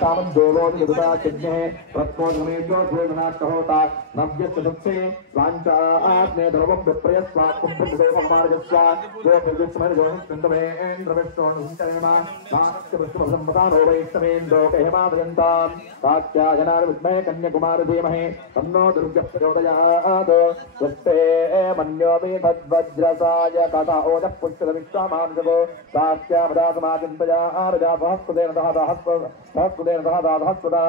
तामं देवो यदुता चिन्हे रत्नोधमेभ्यो द्वेषणाष्टहोता नव्यस्य स्वाञ्चाग्ने द्रवं विप्रयस्वात्मं बुद्धदेवमार्गस्वा गोपिविस्मरजोनिन्द्रवेन्द्रविष्णोनुञ्चयमा नानस्य विष्णुसम्पदानो वैष्णवेन्द्रो कहेमादयन्तां कात्यायनार विद्महे कन्याकुमार धीमहि तन्नो दुर्गः प्रचोदयात् स्वस्ते मन्यो मे तद्वज्रसाय कथा ओजः पुष्पविश्वामानजगो कात्यामदासमाचिन्तया आरजासहस्कृतेन सहस्कृतेन सहस्कृता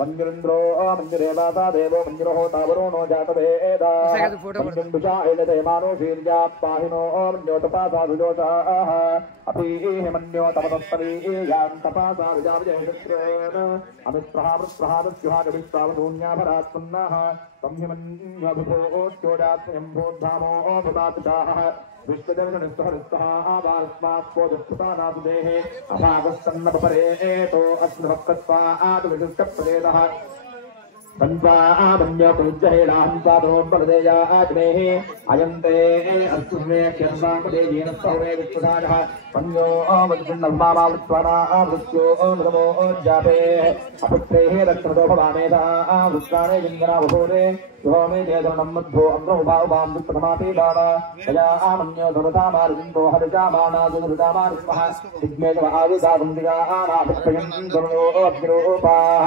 मन्युरिन्द्रो मन्युरेवासा देवो मन्युरोहोता वरुणो जातवेदा मन्युन्दुषा एलते मानो शीर्यात् पाहिनो मन्योतपासा सुजोषाः अपीः मन्यो तपतस्तरी यां तपासा विजाविजयशुक्रेण अमित्रहामृत्रहादस्युहागविश्वावशून्याभरात्मन्नः संहिमन्यभिभोच्योजात्म्यम्भोद्धामो भूतातुषाः विश्वदेवनिस्तः आवारस्मात्पोदुःखुतानादुदेः अभागस्सन्नपरे एतो अस्मभक्त्वा आदुविदुष्टप्रदेदः तन्त्वा आमन्योपयुज्यहेलाहन्त्वादनोद्बलदेया आजमेः अयन्ते अस्मे क्षरसाङ्कदेजेन सौरे विश्वदाजः पन्यो वज्रन्नर्मामावृत्वाना आवृत्यो नमो जापे अपुत्रेः रक्षणतो भवामेधा आवृत्ताने जिङ्गना बभूरे योमे जयधरणं मध्वो अग्रमुभाउभां दुष्प्रथमापीडान तया आमन्यो धनुतामार्जिन्दो हरिजामानादुरुदामारिस्मः दिग्मेज आविदागुन्दिगा आनाभिप्रयं धनुनो अग्निरोपाः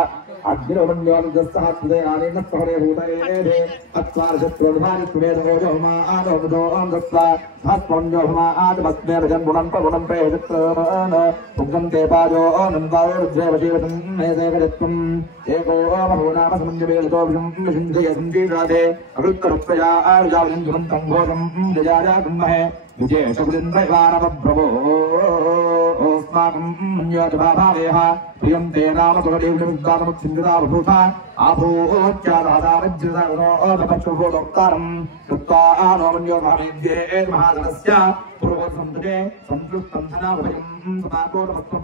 अग्निरोमन्योनुजस्सहस्रदे आनेन सहरे भूतये अत्वारशत्रुधारित्वेदमोजोमा आदोमुदो अमृत्वा हस्पन्योमा आदमस्मेरजन् गुणं प्रगुणं प्रेयचित्रन पुग्गन्ते पाजो अनन्तारुद्रेव जीवतं मेदेकजत्वं एको बहुनाम समञ्जवेदतो विषुञ्जय सञ्जीवादे अवृत्तरुत्तया आर्जावनं गुणं कम्भोजं जजाजा कुम्भे विजयशकुलिन्द्रैवानवभ्रवो अस्माकं मन्योतभावेह प्रियं ते नाम सुखदेवविद्वानमुच्छिन्दता बभूता आभूत्यादादावज्रदानो अधपक्षुभोदोक्तारं कृत्वा आनो मन्योभावेद्ये महाजनस्य पूर्वसन्तुजे संतृप्तं धनाभयं समाकोटमत्वं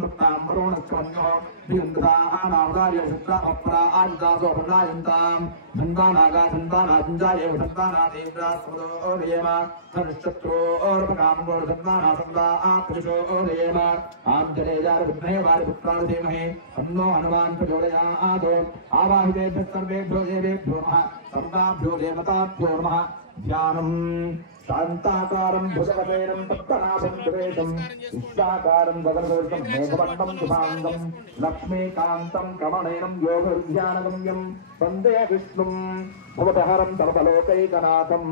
दत्तां वरुणस्कमन्यो भियङ्गदानावदार्य शुक्रामप्रा आयुदासो भण्डायन्तां धन्दानागा धन्दानाजुञ्जायेव धन्दानादेव्रास्पदोदयेम धनुश्चत्रोर्पकामगोर धन्दाना सन्दा आत्मजो ओदयेम आञ्जनेयार विद्महे वारिपुत्राणि धीमहि तन्नो हनुमान् प्रचोदयात् आवाहितेभ्यः सर्वेभ्यो देवेभ्यो नमः सर्वाभ्यो देवताभ्यो नमः ध्यानम् शान्ताकारं भुजगशयनं तप्तनाभं सुरेशं विश्वाकारं गगनदोषं मेघवर्णं शुभाङ्गं लक्ष्मीकान्तं कमलनयनं योगविज्ञानगम्यं वन्दे विष्णुं भवतहरं सर्वलोकैकनाथं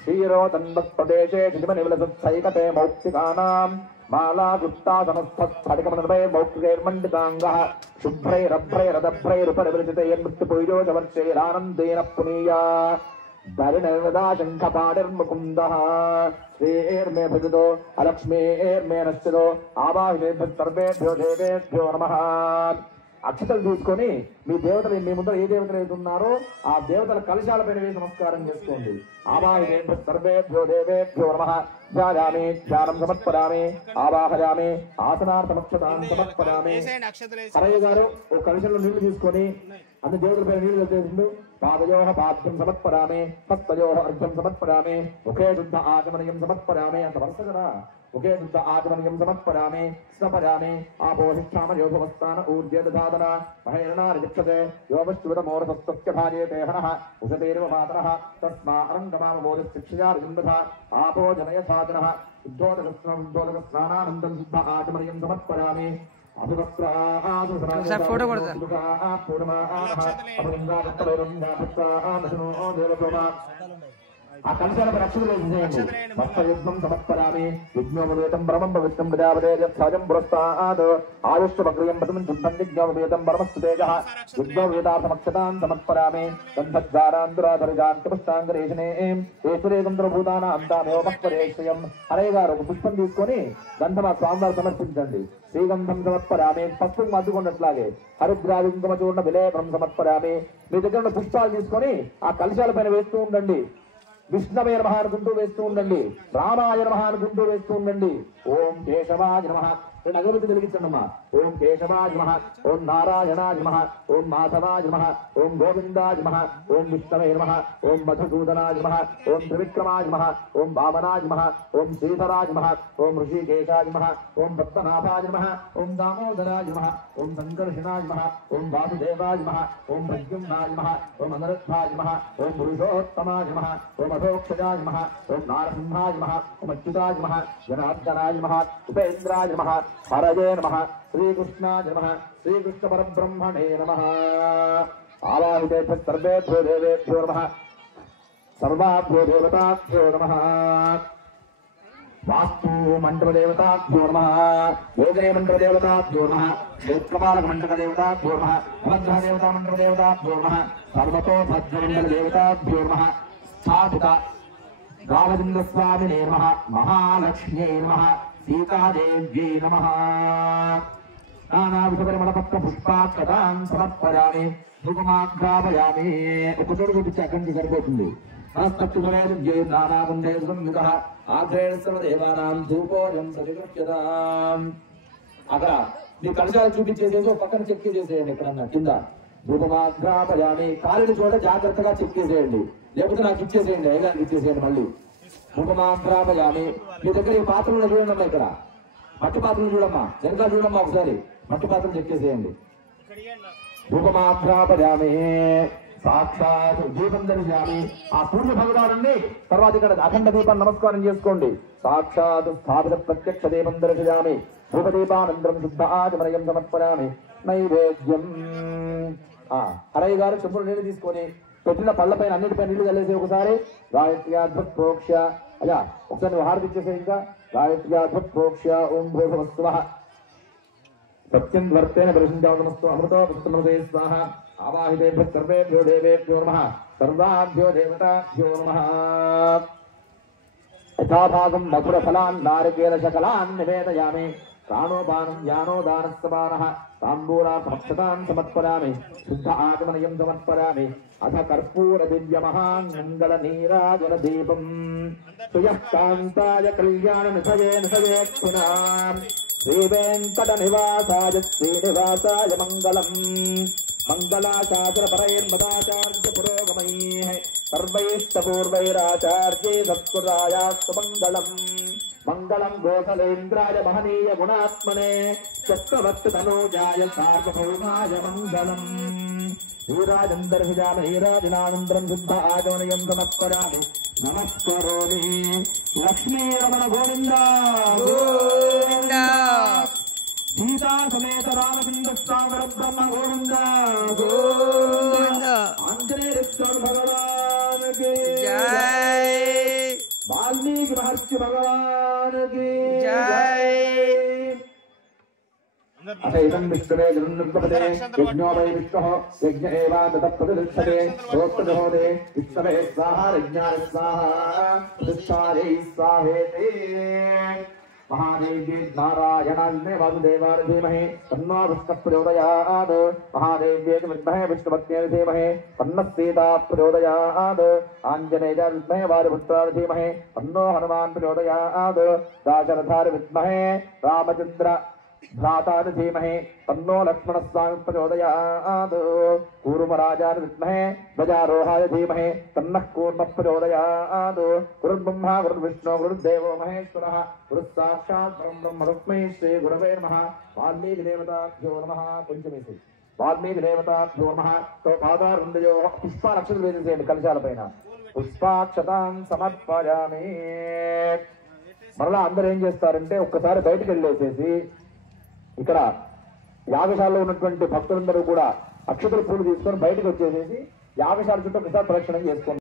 क्षीरोदन्वत्प्रदेशे शिखिमनिविलसत्सैकते मौक्तिकानां मालागुप्तासनस्थस्फटिकमनर्भे मौक्तिकैर्मण्डिताङ्गः शुभ्रैरभ्रैरदभ्रैरुपरिवृजितैर्मुक्तिपुञ्जोजवर्षैरानन्देन पुनीया धरिणर्वदा शङ्खपाणिर्मुकुन्दः श्रीर्मे भजतो अलक्ष्मीर्मे नश्यतो आवाहिनेभ्यः सर्वेभ्यो देवेभ्यो नमः అక్షతలు తీసుకొని మీ దేవతలు మీ ముందర ఏ దేవతలు ఏదున్నారో ఆ దేవతల కలశాలపైన వేసి నమస్కారం చేసుకోండి ఆవాహినేభ్యः సర్వేభ్యో దేవేభ్యో నమః ధ్యాయామి ధ్యానం సమర్పయామి ఆవాహయామి ఆసనార్థమక్షతాం సమర్పయామి హరయ్య గారు ఓ కలశంలో నీళ్లు తీసుకొని అన్ని దేవతలపైన నీళ్లు వేసేసిండు పాదయోః పాద్యం సమర్పయామి హస్తయోః అర్ఘ్యం సమర్పయామి ముఖే శుద్ధ ఆచమనీయం సమర్పయామి అంత వరుస కదా मुखे शुद्ध आचमनीयं समर्पयामि स्नपयामि आपोहिष्ठाम योगवस्थान ऊर्जे दधादन महेरणारिक्षते योगश्चुरमोरसस्तस्य भार्यते हनः उषतेर्व मातरः तस्मा अरङ्गमामोदशिक्षयार्जुन्दथा आपो जनयथाजनः उद्धोदकस्नानानन्दं शुद्ध आचमनीयं समर्पयामि ఆ కలశాలకు రక్షణ వేసేయండి వస్త్రయుద్ధం సమర్పయామి యజ్ఞోపవేతం పరమం పవిత్రం ప్రజాపదేజం పురస్తాద్ ఆయుష్మగ్రియం పదం శుద్ధం యజ్ఞోపవేతం పరమస్తుతేజః యజ్ఞోపవేతార్థమక్షతాం సమర్పయామి గంధద్వారాంతురాధరిజాంతపుష్టాంగరేషణే ఈశ్వరేకంద్రభూతానాం తామేవపక్వరేశ్వయం హరయ్య గారు ఒక పుష్పం తీసుకొని గంధం ఆ స్వామివారు సమర్పించండి శ్రీగంధం సమర్పయామి పసుపు అద్దుకున్నట్లాగే హరిద్రావింగమ చూర్ణ విలేపనం సమర్పయామి మీ దగ్గర ఉన్న పుష్పాలు తీసుకొని ఆ కలశాల పైన వేస్తూ ఉండండి విష్ణవే నమః అనుకుంటూ వేస్తూ ఉండండి రామాయ నమః అనుకుంటూ వేస్తూ ఉండండి ఓం కేశవాయ నమః రెండు అగరబత్తి వెలిగించండి అమ్మా ఓం కేశవాయ నమః ఓం నారాయణాయ నమః ఓం మాధవాయ నమః ఓం గోవిందాయ నమః ఓం విష్ణవే నమః ఓం మధుసూదనాయ నమః ఓం త్రివిక్రమాయ నమః ఓం వామనాయ నమః ఓం శ్రీధరాయ నమః ఓం ఋషికేశాయ నమః ఓం పద్మనాభాయ నమః ఓం దామోదరాయ నమః ఓం సంకర్షణాయ నమః ఓం వాసుదేవాయ నమః ఓం ప్రద్యుమ్నాయ నమః ఓం అనరత్థాయ నమః ఓం పురుషోత్తమాయ నమః ఓం అధోక్షజాయ నమః ఓం నారసింహాయ నమః ఓం అచ్యుతాయ నమః జనార్దనాయ నమః ఉపేంద్రాయ నమః హరయే నమః శ్రీకృష్ణాయ నమః శ్రీకృష్ణ పరబ్రహ్మణే నమః ఆవాహితేభ్యः సర్వేభ్యో దేవేభ్యో నమః సర్వాభ్యో దేవతాభ్యో నమః వాస్తు మండపదేవతాభ్యో నమః యోగనే మండపదేవతాభ్యో నమః క్షేత్రపాలక మండపదేవతాభ్యో నమః నవగ్రహదేవతా మండపదేవతాభ్యో నమః సర్వతో భద్రమండలదేవతాభ్యో నమః స్థాపిత రామచంద్రస్వామినే నమః మహాలక్ష్మ్యై నమః సీతాదేవ్యై నమః నానావిధపరిమళపత్ర పుష్పాక్షతాన్ సమర్పయామి ధూపమాగ్రాపయామి. ఒక చోటు చూపించి అక్కడి నుంచి సరిపోతుంది. అక్కడ మీ కలశాలు చూపించేసేసి పక్కన చెక్ చేసేయండి. ఎక్కడన్నా కింద ధూపమాగ్రాపయామి కాలిని చోట జాగ్రత్తగా చెక్ చేసేయండి. లేకపోతే నాకు ఇచ్చేసేయండి, అయ్యగారికి ఇచ్చేసేయండి. మళ్ళీ ధూపమాగ్రాపయామి. మీ దగ్గర ఈ పాత్రలు చూడండి, ఇక్కడ మట్టి పాత్రలు చూడమ్మా, వెనక చూడమ్మా, ఒకసారి మట్టి పాత్రలు చెక్ చేసేయండి. ధూపమాగ్రాపయామి సాక్షాత్ దీపం దర్శయామి. ఆ సూర్య భగవాను తర్వాత ఇక్కడ అఖండ దీపాన్ని నమస్కారం చేసుకోండి. సాక్షాత్ స్థాపిత ప్రత్యక్ష దీపం దర్శయామి. ధూపదీపానంతరం శుద్ధ ఆచమనయం సమర్పయామి. నైవేద్యం. హరయ్య గారు చెంబులు నీళ్లు తీసుకొని పెట్టిన పళ్ళపైన అన్నిటిపై నీళ్లు చల్లేసి ఒకసారి గాయత్ర్యాధ్వప్రోక్ష్య. అయ్యా ఒకసారి నువ్వు హారతి ఇచ్చేసే. ఇంకా గాయత్ర్యాధ్వప్రోక్ష్య ఓం భూర్భువస్సువః సత్యం వర్తేన పరిశుద్ధావనమస్తు అమృతో పుత్రమదే స్వాహ. ఆవాహితేభ్యः సర్వేభ్యో దేవేభ్యో నమః సర్వాభ్యో దేవతాభ్యో నమః. యథాభాగం మధురఫలాన్ నారికేల శకలాన్ నివేదయామి. ప్రాణోపానం జ్ఞానోదానస్తమానః తాంబూలాసమక్షతాన్ సమర్పయామి. శుద్ధ ఆచమనయం సమర్పయామి. అథ కర్పూర దివ్యమహాంగళ నీరాజన దీపం సుయః కాంతాయ కళ్యాణ నిసయే నిసయేక్షునా శ్రీవేంకట నివాసాయ శ్రీనివాసాయ మంగళం. మంగళాచార్య పరైర్మదాచార్య పురోగమైః సర్వైష్టపూర్వైరాచార్యై సత్కృతాయాస్తు మంగళం. మంగళం గోసలేంద్రాయ మహనీయ గుణాత్మనే చక్రవర్తి తనూజాయ సార్వభౌమాయ మంగళం. హీరాజం దర్శయామి. హీరాజనానంతరం శుద్ధ ఆచమనయం సమర్పయామి. నమస్కరోమి. లక్ష్మీ రమణ గోవింద గోవింద. సీతా సమేత రామచంద్ర స్వామి బ్రహ్మ గోవింద గోవింద. ఆంజనేయ స్వామి భగవాన్ కి జై. వాల్మీకి మహర్షి భగవాన్ కి జై. అథైతం విష్ణవే జగన్నిర్గపదే యజ్ఞో వై విష్ణుః యజ్ఞ ఏవాతః ప్రతిష్ఠతే ప్రోక్తజోదే విష్ణవే స్వాహా యజ్ఞాయ స్వాహా ప్రతిష్ఠాయై స్వాహేతి. महादेव्ये नारायणाग्ने वासुदेवाय धीमहि तन्नो विष्णुः प्रचोदयात्. महादेव्ये विद्महे विष्णुपत्न्यै धीमहि तन्नः सीता प्रचोदयात्. आञ्जनेयाय विद्महे वायुपुत्राय धीमहि तन्नो हनुमान् प्रचोदयात्. दाशरथाय विद्महे रामचन्द्र भ्राताय धीमहि तन्नो लक्ष्मणस्वामी प्रचोदयात्. कूर्मराजाय विद्महे ध्वजारोहाय धीमहि तन्नः कूर्मः प्रचोदयात्. गुरुर्ब्रह्मा गुरुर्विष्णु गुरुर्देवो महेश्वरः गुरुस्साक्षात् परब्रह्म तस्मै श्री गुरवे नमः. वाल्मीकि देवताभ्यो नमः. पंचमेసి वाल्मीकि देवताभ्यो नमः. तो पादारविन्दयो पुष्पाक्षतలు వేసేయండి కలశాలపైన. పుష్పాక్షతాం సమర్పయామి. మరలా అందరూ ఏం చేస్తారంటే ఒక్కసారి బయటికి వెళ్ళేసేసి ఇక్కడ యాగశాలలో ఉన్నటువంటి భక్తులందరూ కూడా అక్షతల పూలు తీసుకొని బయటకు వచ్చేసేసి యాగశాల చుట్టూ ప్రసాద ప్రదక్షిణం చేసుకోండి.